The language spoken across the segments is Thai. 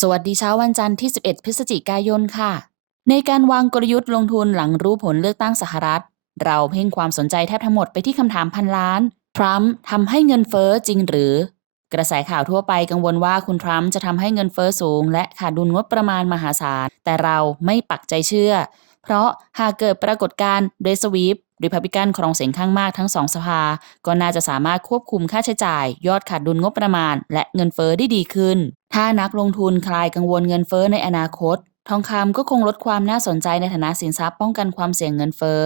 สวัสดีเช้าวันจันทร์ที่ 11 พฤศจิกายนค่ะ ในการวางกลยุทธ์ลงทุนหลังรู้ผลเลือกตั้งสหรัฐ เราเพ่งความสนใจแทบทั้งหมดไปที่คำถามพันล้าน ทรัมป์ทำให้เงินเฟ้อจริงหรือ กระแสข่าวทั่วไปกังวลว่าคุณทรัมป์จะทำให้เงินเฟ้อสูง และขาดดุลงบประมาณมหาศาล แต่เราไม่ปักใจเชื่อ เพราะหากเกิดปรากฏการณ์เดสวีปริพับลิกันครองเสียงข้างมากทั้งสองสภา ก็น่าจะสามารถควบคุมค่าใช้จ่าย ยอดขาดดุลงบประมาณ และเงินเฟ้อได้ดีขึ้น ถ้านักลงทุนคลายกังวลเงินเฟ้อในอนาคต ทองคำก็คงลดความน่าสนใจในฐานะสินทรัพย์ป้องกันความเสี่ยงเงินเฟ้อ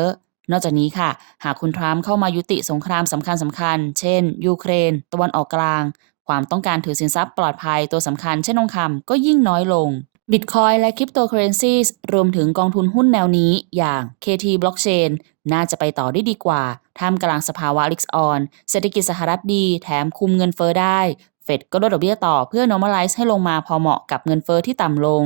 นอกจากนี้ค่ะ หากคุณทรัมป์เข้ามายุติสงครามสำคัญสำคัญ เช่น ยูเครน ตะวันออกกลาง ความต้องการถือสินทรัพย์ปลอดภัยตัวสำคัญเช่นทองคำก็ยิ่งน้อยลงบิตคอยและคริปโตเคอเรนซีรวมถึงกองทุนหุ้นแนวนี้อย่าง KT Blockchain น่าจะไปต่อได้ดีกว่า ท่ามกลางสภาวะลิกออน เศรษฐกิจสหรัฐดีแถมคุมเงินเฟอ้อได้ เฟดก็ลดดอกเบี้ยต่อเพื่อ normalize ให้ลงมาพอเหมาะกับเงินเฟอ้อที่ต่ำลง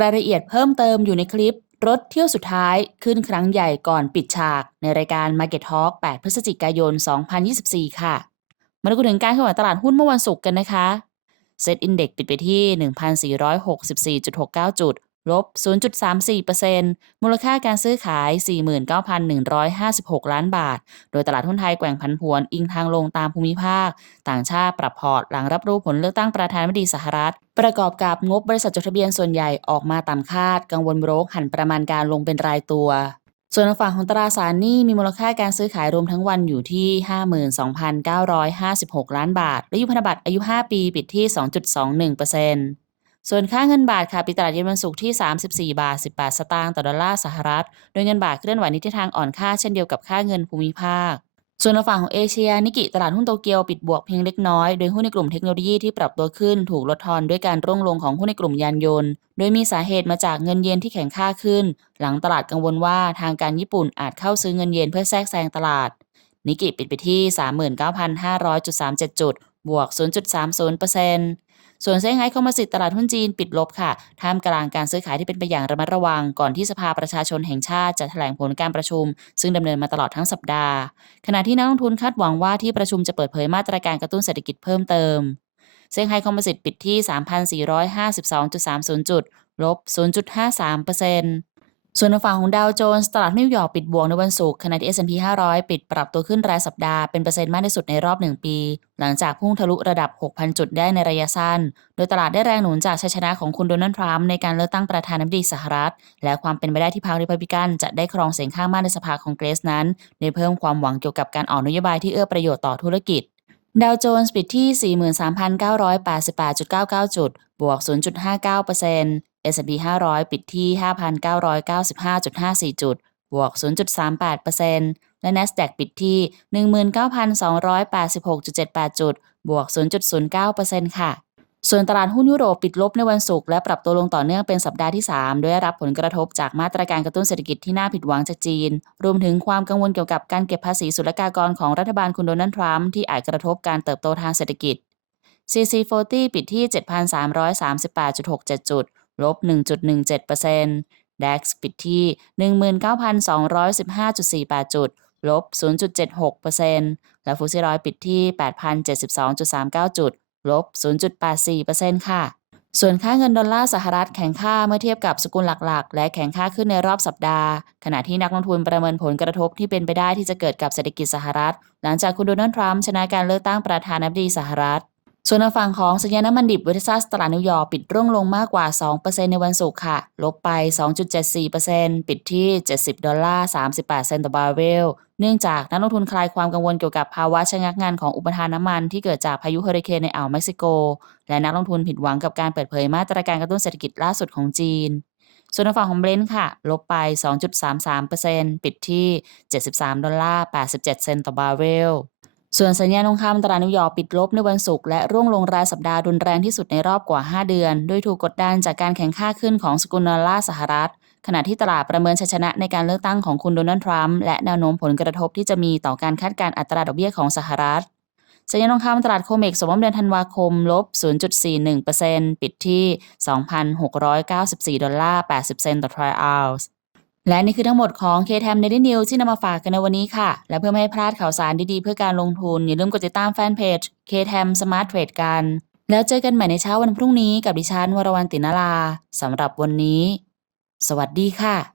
รายละเอียดเพิ่มเติมอยู่ในคลิป รถเที่ยวสุดท้ายขึ้นครั้งใหญ่ก่อนปิดฉาก ในรายการ Market Talk 8 พฤศจิกายน 2024 ค่ะ มาดูถึงการเคลื่อนไหวตลาดหุ้นเมื่อวันศุกร์กันนะคะเซ็ตอินเด็กปิดไปที่ 1,464.69 จุด ลบ 0.34%มูลค่าการซื้อขาย 49,156 ล้านบาท โดยตลาดหุ้นไทยแกว่งผันผวน อิงทางลงตามภูมิภาค ต่างชาติปรับพอร์ตหลังรับรู้ผลเลือกตั้งประธานาธิบดีสหรัฐ ประกอบกับงบบริษัทจดทะเบียนส่วนใหญ่ออกมาต่ำคาด กังวลโรคหันประมาณการลงเป็นรายตัวส่วนฝั่งของตราสารหนี้มีมูลค่าการซื้อขายรวมทั้งวันอยู่ที่ 52,956 ล้านบาท และยุพันธบัตรอายุ 5 ปีปิดที่ 2.21% ส่วนค่าเงินบาทค่ะปิดตลาดเย็นวันศุกร์ที่ 34 บาท 18 สตางค์ต่อดอลลาร์สหรัฐ โดยเงินบาทเคลื่อนไหวในทิศทางอ่อนค่าเช่นเดียวกับค่าเงินภูมิภาค ส่วนฝั่งของเอเชีย นิกิตลาดหุ้นโตเกียวปิดบวกเพียงเล็กน้อย โดยหุ้นในกลุ่มเทคโนโลยีที่ปรับตัวขึ้น ถูกลดทอนด้วยการร่วงลงของหุ้นในกลุ่มยานยนต์ โดยมีสาเหตุมาจากเงินเยนที่แข็งค่าขึ้น หลังตลาดกังวลว่าทางการญี่ปุ่นอาจเข้าซื้อเงินเยนเพื่อแทรกแซงตลาด นิกิปิดไปที่ 39,500.37 จุด บวก 0.30% ส่วนเซี่ยงไฮ้คอมโพสิตตลาดหุ้นจีนปิดลบค่ะ ท่ามกลางการซื้อขายที่เป็นไปอย่างระมัดระวัง ก่อนที่สภาประชาชนแห่งชาติจะแถลงผลการประชุม ซึ่งดำเนินมาตลอดทั้งสัปดาห์ ขณะที่นักลงทุนคาดหวังว่าที่ประชุมจะเปิดเผยมาตรการกระตุ้นเศรษฐกิจเพิ่มเติม เซี่ยงไฮ้คอมโพสิตปิดที่ 3,452.30 จุด ลบ 0.53% ส่วนฝั่งของดาวโจนส์ตลาดนิวยอร์กปิดบวกในวันศุกร์ขณะที่ S&P 500 ปิดปรับตัวขึ้นรายสัปดาห์เป็นเปอร์เซ็นต์มากที่สุดในรอบ 1 ปี หลังจากพุ่งทะลุระดับ 6,000 จุดได้ในระยะสั้น โดยตลาดได้แรงหนุนจากชัยชนะของคุณโดนัลด์ทรัมป์ในการเลือกตั้งประธานาธิบดีสหรัฐ และความเป็นไปได้ที่พรรคริพับลิกันจะได้ครองเสียงข้างมากในสภาคองเกรสนั้นได้เพิ่มความหวังเกี่ยวกับการออกนโยบายที่เอื้อประโยชน์ต่อธุรกิจดาวโจนส์ปิดที่ 43,988.99 จุด บวก 0.59% S&P 500 ปิดที่ 5,995.54 จุด บวก 0.38%และ NASDAQ ปิดที่ 19,286.78 จุด บวก 0.09%ค่ะ ส่วนตลาดหุ้นยุโรปปิดลบในวันศุกร์และปรับตัวลงต่อเนื่องเป็นสัปดาห์ที่ 3ดยได้รับผลกระทบจากมาตรการกระตุ้นเศรษฐกิจที่น่าผิดหวังจากจีน รวมถึงความกังวลเกี่ยวกับการเก็บภาษีศุลกากรของรัฐบาลคุณโดนัลด์ทรัมป์ที่อาจกระทบการเติบโตทางเศรษฐกิจ CC40 ปิดที่ 7,338.67 จุด ลบ 1.17% DAX ปิดที่ 19,215.48 จุด ลบ 0.76%และฟุตซี่ร้อยปิดที่ 8,072.39 จุด ลบ 0.84%ค่ะ ส่วนค่าเงินดอลลาร์สหรัฐแข็งค่าเมื่อเทียบกับสกุลหลักๆ และแข็งค่าขึ้นในรอบสัปดาห์ ขณะที่นักลงทุนประเมินผลกระทบที่เป็นไปได้ที่จะเกิดกับเศรษฐกิจสหรัฐ หลังจากคุณโดนัลด์ทรัมป์ชนะการเลือกตั้งประธานาธิบดีสหรัฐ ส่วนในฝั่งของสัญญาณน้ำมันดิบเวทัสตลาดนิวยอร์กปิดร่วงลงมากกว่า 2%ในวันศุกร์ค่ะ ลบไป 2.74%ปิดที่ 70 ดอลลาร์ 38 เซนต์ต่อบาร์เรล เนื่องจากนักลงทุนคลายความกังวลเกี่ยวกับภาวะชะงักงานของอุปทานน้ำมันที่เกิดจากพายุเฮอริเคนในอ่าวเม็กซิโก และนักลงทุนผิดหวังกับการเปิดเผยมาตรการกระตุ้นเศรษฐกิจล่าสุดของจีน ส่วนในฝั่งของเบรนท์ค่ะ ลบไป 2.33%ปิดที่ 73 ดอลลาร์ 87 เซนต์ต่อบาร์เรล ส่วนสัญญาณทองคำตลาดนิวยอร์กปิดลบในวันศุกร์และร่วงลงรายสัปดาห์รุนแรงที่สุดในรอบกว่า 5 เดือน โดยถูกกดดันจากการแข่งข้าขึ้นของสกุลดอลลาร์สหรัฐ ขณะที่ตลาดประเมินชัยชนะในการเลือกตั้งของคุณโดนัลด์ทรัมป์และแนวโน้มผลกระทบที่จะมีต่อการคาดการอัตราดอกเบี้ยของสหรัฐ สัญญาณทองคำตลาดโคเมกสมมติเดือนธันวาคมลบ 0.41%ปิดที่ 2,694 ดอลลาร์ 80 เซนต์ต่อทรัลออนซ์ และนี่คือทั้งหมดของ k t แทมในดินิวที่นำมาฝากกันในวันนี้ค่ะ และเพื่อไม่ให้พลาดข่าวสารดีๆ เพื่อการลงทุน อย่าลืมกดติดตามแฟนเพจ KTM Smart Trade กัน แล้วเจอกันใหม่ในเช้าวันพรุ่งนี้กับดิฉันวรวรรณตินาลาสำหรับวันนี้ สวัสดีค่ะ